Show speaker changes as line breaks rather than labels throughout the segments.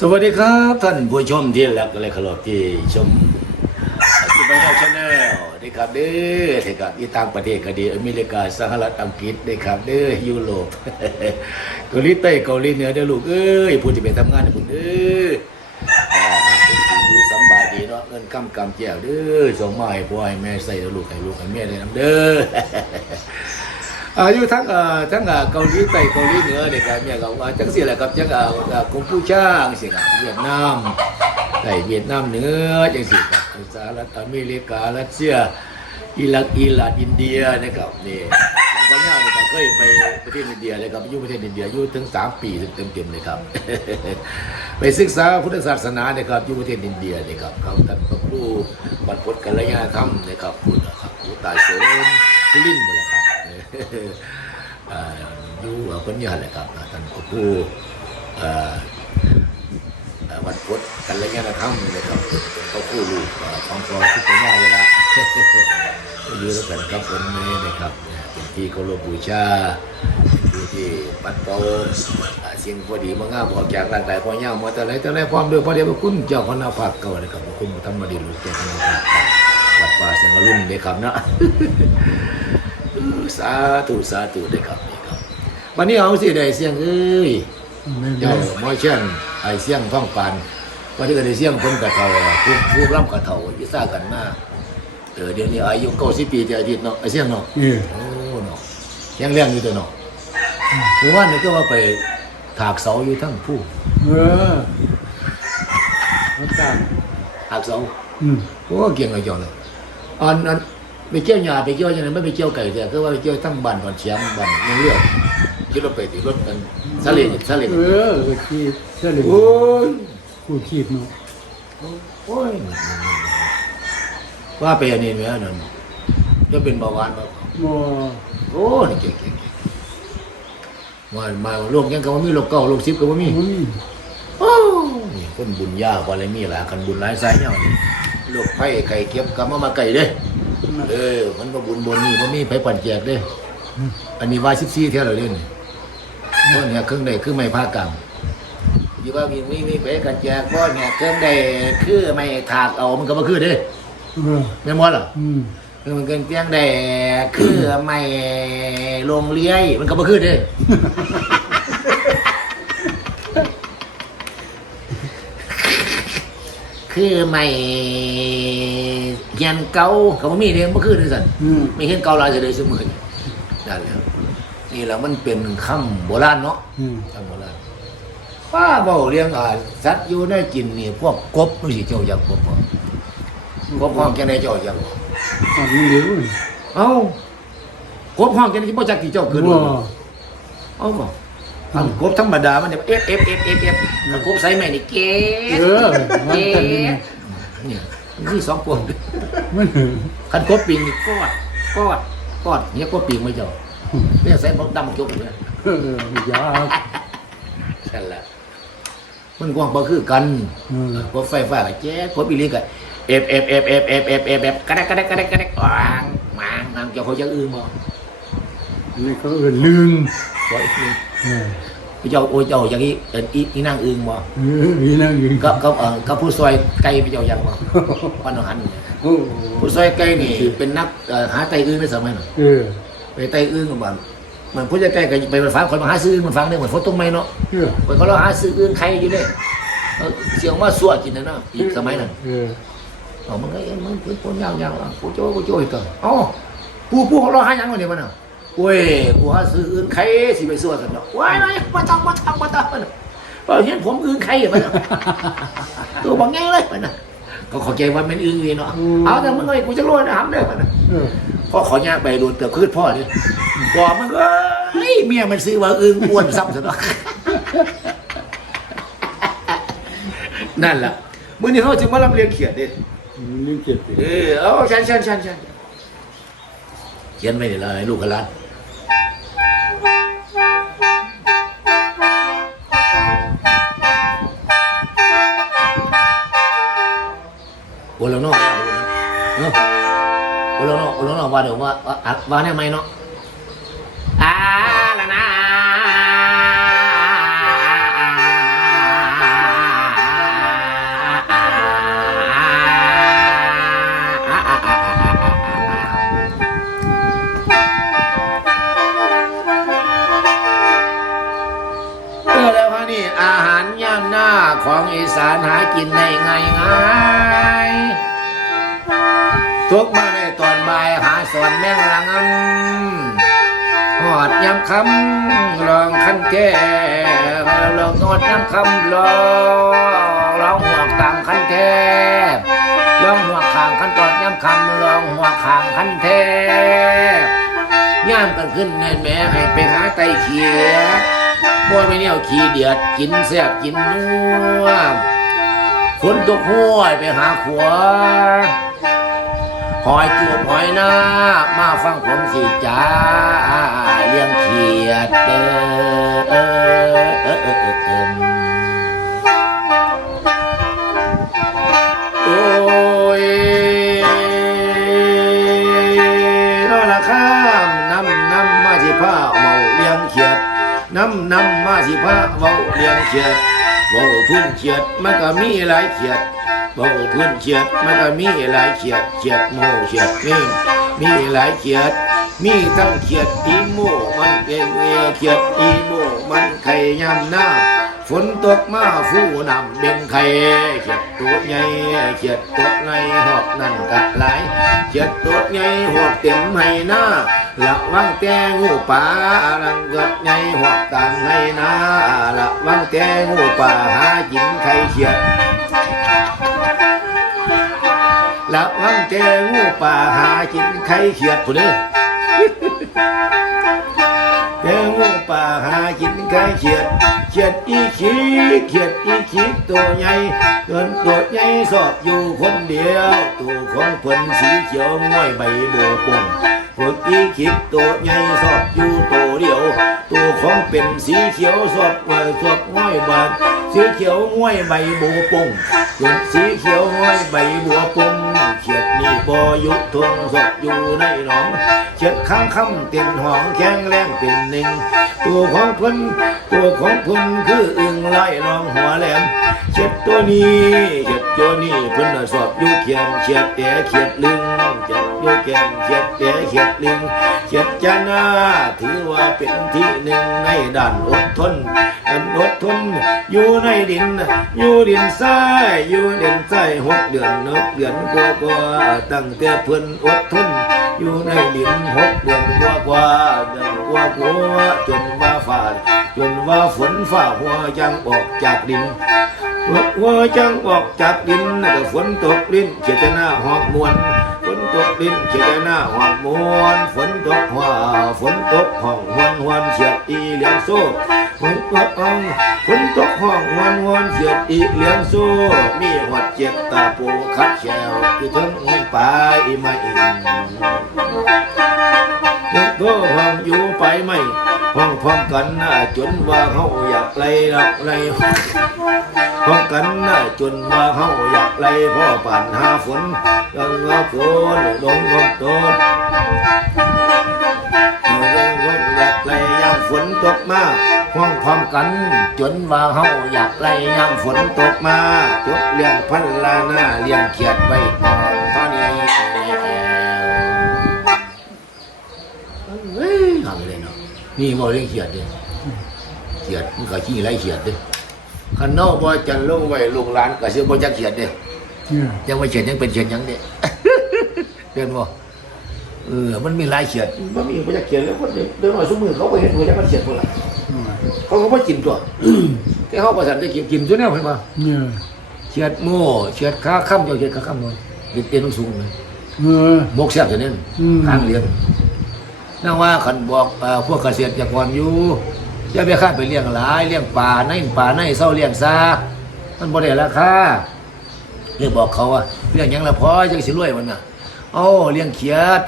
สวัสดีครับ ท่านผู้ชมที่รักและเคารพที่ชมสุภาพชาแนลได้ครับเด้อด้ครับที่ต่างประเทศก็ดีอเมริกาสหรัฐอังกฤษด้ครับเด้อยุโรปเกาหลีใต้เกาหลีเหนือเด้อลูกเอ้ยผู้ที่ไปทำงานในพุ่นเด้ออ่าเป็นผู้อยู่สำบายดีเนาะเงินกำกำแก้วเด้อส่งมาให้พ่อให้แม่ใส่เด้อลูกให้ลูกให้แม่ได้นํเด้อ อายุทั้งเอ่อทั้งเอ่อเกาหลีใต้เกาหลีเหนือเนี่ยครับเนี่ยก็ว่าจังซี่แหละครับจังเอ่อกัมพูชาจังซี่ครับเวียดนามใต้เวียดนามเหนือจังซี่ครับสหรัฐอเมริการัสเซียอิรักอิหร่านอินเดียนะครับนี่พญาเนี่ยก็เคยไปประเทศอินเดียเลยครับอยู่ประเทศอินเดียอยู่ถึงสามปีเต็มๆเลยครับ ไปศึกษาพุทธศาสนาเนี่ยครับอยู่ประเทศอินเดียเนี่ยครับเขาท่านพระครูวัดพุทธกัลยาณธรรมนะครับคุณนะครับผู้ตายโสมสุรินทร์ อยู่กับคนยาแหละครับท่านพระครูอ่าอ่าวัดพุทธกัลยาณธรรมนะครับเป็นพระครูลูกขอ่าของพอทุกคนยาเลยละอยู่แล้วกันครับคนนี้นะครับเป็นที่เคารพบูชาอยู่ที่ปัดเป่าเสียงพอดีมางามอกจากร่างกายพ่อย่ามาแต่ไหนแต่ไหนพร้อมด้วยพระเดชพระคุณเจ้าคณะภาคเก่านะครับพระคุณธรรมดินหรือเจ้าคณะภาควัดป่าเสียงอรุ่นเลยครับเนาะ สาธุสาธุเลยครับนี่ครับวันนี้เอาสิได้เสียงเอ้ย
ไม่ได้
เจ้าหมอเช่นไอเสียงท่องปานวันนี้ก็ได้เสียงคนกระเทาผู้ผู้ร่ำกระเทายิ่ซ่ากันมากเออเดี๋ยวนี้อายุเก้าสิบปีจะอาทิตย์เนาะไอเสียงเนาะ
เออ
โอ้เนาะยังเลี้ยงอยู่ตัวเนาะหรือว่านี่ก็ว่าไปถากเสาอยู่ทั้งผู้
เอออาจารย์
ถากเสา
อืม
โอ้เก่งเลยจอเลยอันอัน ไปเกี่ยวหญ้าไปเกี่ยวยังไงไม่ไปเกี่ยวไก่แต่ก็ว่าไปเกี่ยวทั้งบ้านก่อนเชียงบ้านยังเลือกขี่รถไปติดรถกันสลิงสลิง
เออก็ขีดสลิง
โอ้ย
กูขีดเนาะ
โอ้ยว่าไปอันนี้ไหมนั่นจะเป็นเบาหวานแบ่
มอ
โอ้ยเก่งเก่งเก่งมามาโลกยังก็ว่ามีโลกเก่าโลกสิบก็ว่ามี
อุ้ย
โอ้ยคนบุญยากกว่าอะไรมีหลายคันบุญหลายสายเนี่ยโลกไผ่ไข่เก็บกำมามาไก่เด้ เออมันก็บุญบนนี่มันมีไผปั่นแจกเด้ อันนี้ว่าสิบสี่เท่าไหร่เล่นเพราะเนี่ยเครื่องใดคือไม่พากรรมยี่ว่ามีมีมีไผกันแจกเพราะเนี่ยเครื่องใดคือไม่ถากเอามันก็มาคือเด้
เออ
แม่นมดเหรอ
อืม
คือมันเกินเพียงใดคือไม่ลงเลี้ยยมันก็มาคือเด้ คือไม่เฮียนเก่าเขาบ่มีเด้บ่คือเด้สั่น
อืม
ไม่เห็นเกาลายจะได้เสมอนั่นแหละนี่แหละมันเป็นคำโบราณเนาะ
อืม
คำโบราณป้าเบาเลี้ยงอ่าสัตว์อยู่ในกินนี่พวกกบนี่สิเจ้าอยากกบบ่กบห้องจังไดเจ้าอยากบ่
อันนี้เร็ว
เอ้ากบห้องจังได๋บ่จักที่เจ้าเกิด
บ่
บ่ เอ้าบ่อั นกบธรรมดามันจะเอฟเอฟเอฟเอฟเอฟมันกบใส่แม่นี่เก๋
เออมันกันนี่ไง
เนี่ยมันมีสองพวก
มัน
คันกบปิงนี่กอดกอดกอดเนี่ยกบปิงไม่เจ้าเนี่ยใส่บ่ดำจกเนี่ย
เออยาก
นั่นแหละมันกว้างบ่คือกัน
เออก
ดไฟฟ้าก็แจ๊กดอีหลีก็เอฟเอฟเอฟเอฟเอฟเอฟเอฟเอฟกระแดกกระแดกกระแดกกระแดกวางมางนางเจ้าเขาจะอื้อบ่
อันนี่เขาเอื่นลึง
บ่อีกที
เออ
เจ้าโอ้ยเจ้าอย่างนี้เอิ้นอีอีนางอึ้งบ่
เออนี่นั่งอยู่
กับกับเอ่อกับผู้ซอยไก่ไปเจ้าอย่างบ่ปานหัน
โอ้
ผู้ซอยไก่นี่เป็นนักเอ่อหาไตอึ้งในสมัยนั้น
เออ
ไปไตอึ้งกับมันมันผู้จัดไก่ก็ไปฟังคนมาหาซื้ออึ้งมันฟังได้เหมือนฝนตกไหมเนาะ
เออ
ไปเขาเราหาซื้ออึ้งไข่อยู่เด้เออเสียงว่าสัวกินนะเนาะอีกสมัยนั้น
เออ
อ๋อมันก็เอ็นมันเป็นคนยาวๆอะกูโจ้กูโจ้อีกต่ออ๋อปูปูของเราหายังวะเนี่ยมันอะ เว้ยกูหาซื้ออื่นใครสิไปสู้กันเนาะว้ายว้ายมาทำมาทำมาทำมันน่ะเปล่าเห็นผมอื่นใครมันน่ะตัวบางแง่เลยมันน่ะก็เข้าใจว่ามันอื่นเนาะเอาแต่มึงเลยกูจะรวยนะทำได้มันน่ะ
เออ
พอขอยากไปโดนเตือคืนพ่อเนี่ยบอกมันก็เฮ้ยเมียมันซื้อว่าอึ้งอ้วนซ้ำซะเนาะนั่นแหละมื่อนี้เขาจึงมาลำเลียงเขียนเด้
มันเรื่องเจ็บอีก
เออเอาชันชันชันชันเขียนไม่ได้เลยลูกกับหลาน โอ้แล้วเนาะเนาะโอ้แล้วเนาะโอ้แล้วเนาะว่าเดี๋ยวว่าว่าอะว่าแน่ไหมเนาะ ของอีสานหากินได้ง่ายง่ายทุกมาในตอนบ่ายหาสอนแมงละงำหอดยำคำลองคันแก่ลองหอดยำคำลองลองหัวกลางคันแก่ลองหัวขางคันตอดยำคำลองหัวขางคันแท้ย่ามกันขึ้นในแม่ให้ไปหาไตเขียด บ่ไม่เนี่ยขี้เดียดกินแซ่บกินนัวฝนตกห้วยไปหาขวาหอยจูบหอยหน้า มาฟังผมสิจ้าเลี้ยงเขียดเด้อเออเออเออเอำน้ำมาสิพระเว้าเลี้ยงเขียดเว้าพื้นเขียดมันก็มีหลายเขียดเว้าพื้นเขียดมันก็มีหลายเขียดเขียดโมเขียดนี่มีหลายเขียด มีทั้งเขียดอีโมมันเป็นเมียเขียดอีโมมันไข่ยำหน้าฝนตกมาฟูนำเป็นไข่เขียดตัวใหญ่เขียดตัวในหอบนั่นกะหลายเขียดตัวใหญ่หอบเต็มให้หน้า ระวังแกงูป่าลังเกิดไงหอกต่างให้นาระวังแกงูป่าหากินไข่เขียดระวังแกงูป่าหากินไข่เขียดผู้นี้แกงูป่าหากินไข่เขียดเขียดอีขีเขียดอีขีตัวใหญ่เกินตัวใหญ่สอบอยู่คนเดียวตัวของเพิ่นสีเขียวง่อยใบบัวปง พวกอีคิดตัวใหญ่สอบอยู่ตัวเดียว ตัวของเป็นสีเขียวสอบเอ่อสอบง่อยบานสีเขียวง่อยใบบัวปงส่วนสีเขียวง่อยใบบัวปงเขียดนี่บอยู่ทงสอบอยู่ในหนองเขียดข้างคำเต็นหองแข็งแรงเป็นหนึ่ง ตัวของพิ่นตัวของพิ่นคืออึ่งลอยรองหัวแหลมเขียดตัวนี้เขียดตัวนี้เพิ่นสอบอยู่เขียนเขียดแต่เขียดลึง เขียดอยู่แก่นเขียดแต่เขียดลิงเขียดจานาถือว่าเป็นที่หนึ่งในด่านอดทนอันอดทนอยู่ในดิน อยู่ดินทรายอยู่ดินทรายหกเดือนนกเดือนกว่ากว่าตั้งแต่เพิ่นอดทนอยู่ในดินหกเดือนกว่ากว่าเดือนกว่ากว่าจนว่าฝ่าจนว่าฝนฝ่าหัวยังออกจากดินหัวจังออกจากดินน่ฝนตกลิ้นเขียดจะหน้าหอบมวน นตกดินเขียดจะหน้าหอบมวนฝนตกหัวฝนตกห้องหวนหวนเสียดอีเหลียงโซ่ฝนตกห้องฝนตกห้องหวนหวนเสียดอีเหลียงโซ่มีหัดเจ็บตาปูคัดแฉวคือทั้งปลายไม่อิน ยังก็ห้องอยู่ไปไม่ห้องพร้อมกันน่ะจนว่าเฮาอยากไล่ลักไล่พร้อมกันน่ะจนว่าเฮาอยากไล่พ่อป่านหาฝนยังว่าฝนดงลมต้นยังฝนอยากไล่ยามฝนตกมาห้องพร้อมกันจนว่าเฮาอยากไล่ยามฝนตกมาจบเลี้ยงพันลาหน้าเลี้ยงเขียดไว้ นาะนี่บ่เลี้ยงเขียดเด้เขียดมันก็ขี้ไล่เขียดเด้คันนอกบ่จะลงไว้ลูกหลานก็สิบ่จักเขียดเด้
เนี่ย
ยังว่าเขียดยังเป็นเขียดหยังเด้เป็นบ่เออ มันมีหลายเขียดมันมีบ่จักเขียดแล้วคนเดินมาซุมือเขาก็เห็นว่าจักมันเขียดพุ่นล่ะเขาก็บ่กินตัวแต่เขาบ่ทันได้กินกินซุแนวเห็นบ่
เนี่ย
เขียดโม่เขียดขาค่ำเจ้าเขียดขาค่ำเลยกินเตียนสูงเลย
เออ
มกแซ่บตัวนี้
อืม
ทางเลี้ยง นั่นว่าขันบอกเอ่อพวกเกษตรกรอยู่อย่าไปข้าไปเลี้ยงหลายเลี้ยงป่าในป่าในเศร้าเลี้ยงซามันบ่ได้ราคาเรียกบอกเขาว่าเลี้ยงหยังละพอจังสิรวยมันน่ะเอ้าเลี้ยงเขียด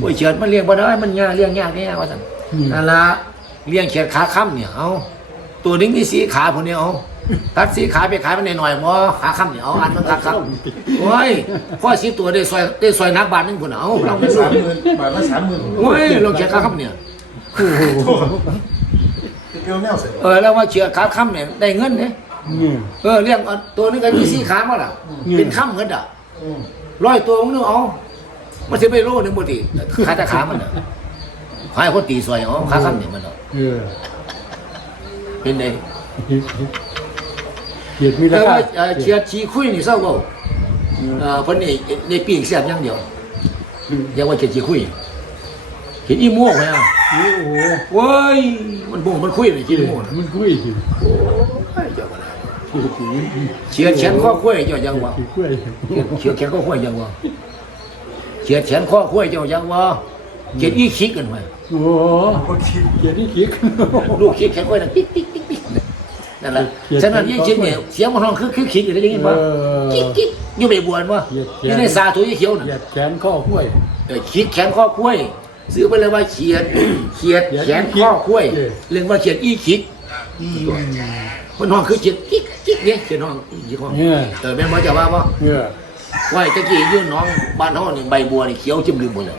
โอ้ยเขียดมันเลี้ยงบ่ได้มันยากเลี้ยงยากแน่ว่าซั่น
อืม
นั่นละเลี้ยงเขียดขาค่ำเนี่ยเอา ตัวนึงมีสีขาพุ่นเนี่ยเอาตัดสีขาไปขายมันหน่อยๆบ่ขาค่ำเนี่ยเอาอันมันขาค่ำโอ้ยพ่อสีตัวได้ซอยได้ซอยนักบาทหนึงพุ่นน่ะเอาลองไปดู
สามหมื่นบาทละสามหมื่น
โอ้ยลงเขียดขาค่ำเนี่ย
โอ้โห
เกลียวแนวเสร็จ
เออแล้วว่าเขียดขาค่ำเนี่ยได้เงินเนี่ย
เนี่ย
เออเลี้ยงเอาตัวนึงก็มีสีขาบ่ล่ะ
อืม
เป็นค่ำเงินอะ
อืม
ร้อยตัวมึงนึงเอามันสิไปโลนึงบ่ติขาแต่ขามันน่ะหายคนตีซอยเอาขาค่ำเนี่ยมันเนาะ
เออ
เป็นไง
เกียรติมีรา
แต่
คา
ว่าเอ่อเชียร์ชีคุยนี่เศร้าเบาเอ่อเพิ่นนี่ในปีกเสียบอย่างเดียวยังว่าเชียร์ชีคุยเห็นอีม่วงไหมอะ
โอ้โห
เว้ยมันบ่งมันคุยเลยกินม่วงน่ะ
มันคุยสิ
โอ้ยเจ้าก็ได้
คุยสิ
เชียร์แขนข้อคุยเจ้ายังวะ
คุย
เชียร์แขนข้อคุยยังวะเชียร์แขนข้อคุยเจ้ายังวะ เชียร์อีคิกกันไหม
โอ้โห
คนคิด
เกียรตินี่คิก
ลูกคิกแขนคุยนั่นปิ๊กปิ๊กปิ๊กปิ๊กนั่นแหละฉะนั้นยี่ชิ้นเนี่ยเสียงมันร้องคือคือคิกอยู่ได้ยิน
เอ
ปะ
อ
กิ๊กกิ๊กอยู่ในบวนวะอยู่ในสาธุยี่เขียว
เหยี
น่ะ
ยดแขนข้อห้วย
เออขีดแขนข้อคุ้ยซื้อไปเลยว่าเขียดเขียดแขนข้อคุ้ยเรียกว่าเขียดอีคิดมันห้องคือเขียดกิ๊กกิ๊กเนี่ยเขียดห้องอีกห้อง
เนี่ย
เออแม่นบ่จะว่าบ่
เนี่ย
ว่าตะกี้ยื่นน้องบ้านเฮานี่ใบบัวนี่เขียวจิ้มลืมหมดเลย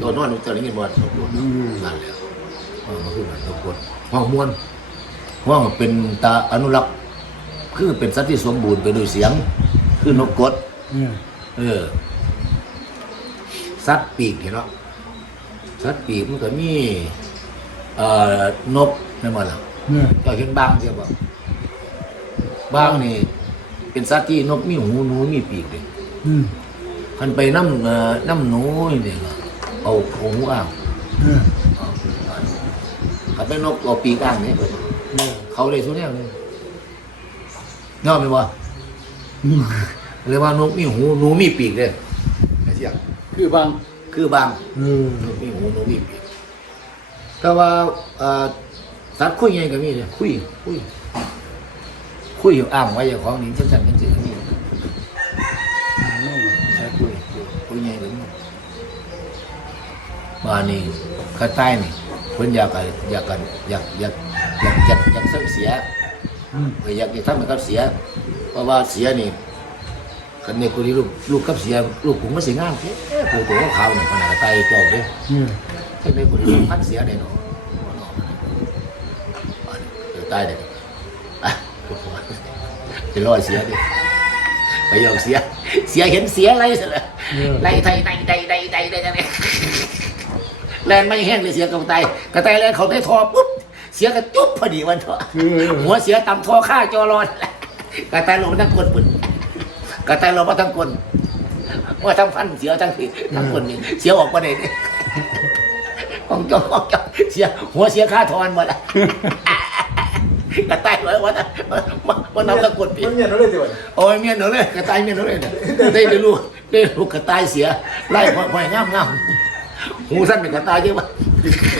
ตัวนอนตัวนี้เงินบอลตกลงนั่นแหละห้องมันคือมันตกลงห้องม้วนห้องเป็นตาอนุรักษ์ คือเป็นสัตว์ที่สมบูรณ์ไปด้วยเสียง คือนกกด
เนี่ย
เออสัตว์ปีกเห็นเนาะสัตว์ปีกมันก็มีเอ่อนกนั่นมาล่ะ
เนี่ย
ก็เห็นบางใช่ปะบางนี่ เป็นสัตว์ที่นกมีหูหนูมีปีกเลย
อืม
มันไปน้ำเอ่อน้ำหนูนี่ก็ เอาเอาหูอ่าง
เนี่ย
เอาเป็นนกเอาปีกอ่างนี่
เนี่ย
เขาเลยทุกแนเลยงอไหมวะ
อืม
เรียกว่านกมีหูหนูมีปีกเลยไอ้เสีย
คือบาง
คือบาง
เออ
นกมีหูนกมีปีกแต่ว่าสัตว์คุยไงก็มีเลยคุยคุยคุยอ้างไว้อย่างของนี้ฉันฉันกันเจอนี่สัตว์คุยคุยไงก็มี มานี่ข้าใต้นี่เพิ่นอยากกันอยากกันอยากอยากอยากอยากอยากเสื่อมเสีย
อืม
เอออยากจะทำให้เขาเสีย เพราะว่าเสียนี่คันนี้คนที่ลูกลูกกับเสียลูกผมก็เสียงามเอ๊ะผู้ตัวขาวๆนี่ขนาดไตเจ้าเด้
เนี่ย
คันนี้คนที่พันเสียได้เนาะเดี๋ยวตายเด้อะจะรอดเสียดิไปยอมเสีย เสียเห็นเสียไรเสร็จแล้วไล่ไทยไตไตไตไตไตไต แลนไม่แห้งเลยเสียกับไตกระไตแลนเขาได้ทอปุ๊บเสียกระจุ๊บพอดีวันเถอะ
เออ
หัวเสียต่ำทอค่าจอรอนกระต่ายลงมาทั้งคนปุ่นกระต่ายลงมาทั้งคนว่าทั้งพันเสียทั้งทีทั้งคนนี่เสียออกมาได้เนี่ยของเจ้าของเจ้าเสียหัวเสียค่าทอนหมดละกระต่ายเลยว่าว่าว่าน้ำตะกดปี
มันเมียนเราเลยสิวะ
โอ้ยเมียนหนูเลยกระต่ายเมียนหนูเลยเนี่ยได้ได้ลูกได้ลูกกระต่ายเสียไล่พ่อพ่อยง่ามง่าม หูสั้นเป็นกระต่ายเยอะปะ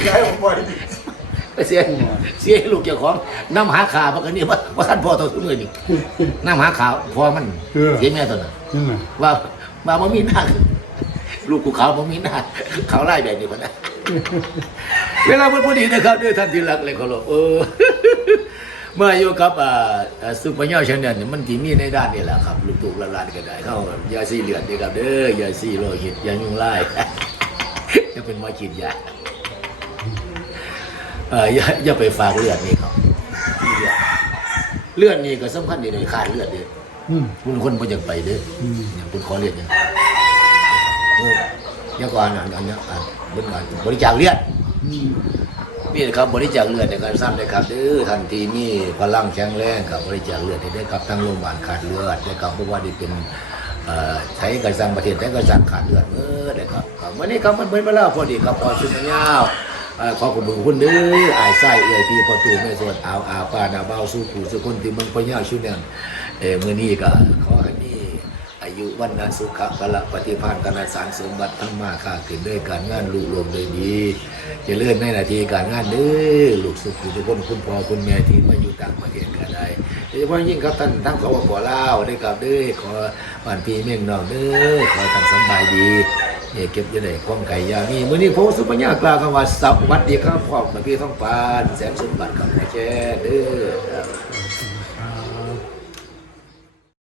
ย้ายผมบ่อย
ไปเสียเสียให้ลูกเจ้าของน้ำหาขาเพราะกันนี่ว่าว่าท่านพ่อตัวทุกมือนี่น้ำหาขาวพอมันเสียแม่ตัวนั้น
นั่นน่ะ
ว่าว่าบ่มีหน้าลูกกูขาวบ่มีหน้าเขาไล่แบบนี้มันนะเวลามันพอดีนะครับด้วยท่านที่รักเลยเคารพเออเมื่ออยู่กับอ่าอ่าซุปเปอร์เน่าชนเนลมันที่มีในด้านนี้แหละครับ ลูกตูกละลานก็ได้เข้ายาซีเหลือดนี่ครับเด้อยาซีโลหิตยายุ่งไล่ จะเป็นหมากินยาเอออย่าอย่าไปฝากเลือดนี่ครับเลือดเลือดนี่ก็สำคัญในขาดเลือดเด้อ
อืม
คุณคนบ่อยากไปเด้อ
อืม
อย่างคุณขอเรียนเนี่ยเออยังก่อนอันอันเนี้ยอะบริจาคบริจาคเลือด
อืม
นี่นะครับบริจาคเลือดในการสร้างเลยครับเด้อทันทีมีพลังแข็งแรงกับบริจาคเลือดได้ครับทั้งโรงพยาบาลขาดเลือดนะครับเพราะว่านี่เป็นเอ่อ ใช้การสร้างประเทศใช้การสร้างขาดเลือดเออนะครับครับวันนี้ครับมันเป็นเวลาพอดีครับขอชุดยาวเอ่อขอขอบคุณคุณเด้ออายไส้เอ่ยพี่พอตูไม่สวดอาวอาปานาเบาสู้ผู้สุคนที่มืองพะเยาชุดนั้นเออมื้อนี้ก็ขอให้มีอายุวันนาสุขะพละปฏิภาณกนาสารสมบัติทั้งมาค่าขึ้นด้วยการงานลูกหลวงโดยดีเจะเลื่อนในนาทีการงานเด้อลูกสุขทุกคนคุณพ่อคุณแม่ที่มาอยู่ต่างประเทศก็ได้โด เฉพาะยิ่งครับท่านทั้งขอขอเล่าวได้กลับด้วยขอบ้านพี่เม่งนอกเด้อขอท่านสบายดีเนี่ยเก็บอยู่ในความไก่ยามีมื้อนี้ผมสุปัญญากล่าวคำว่าสวัสดีครับพ่อแม่พี่ท้องปานแสนสมบัติครับแม่แช่เด้อ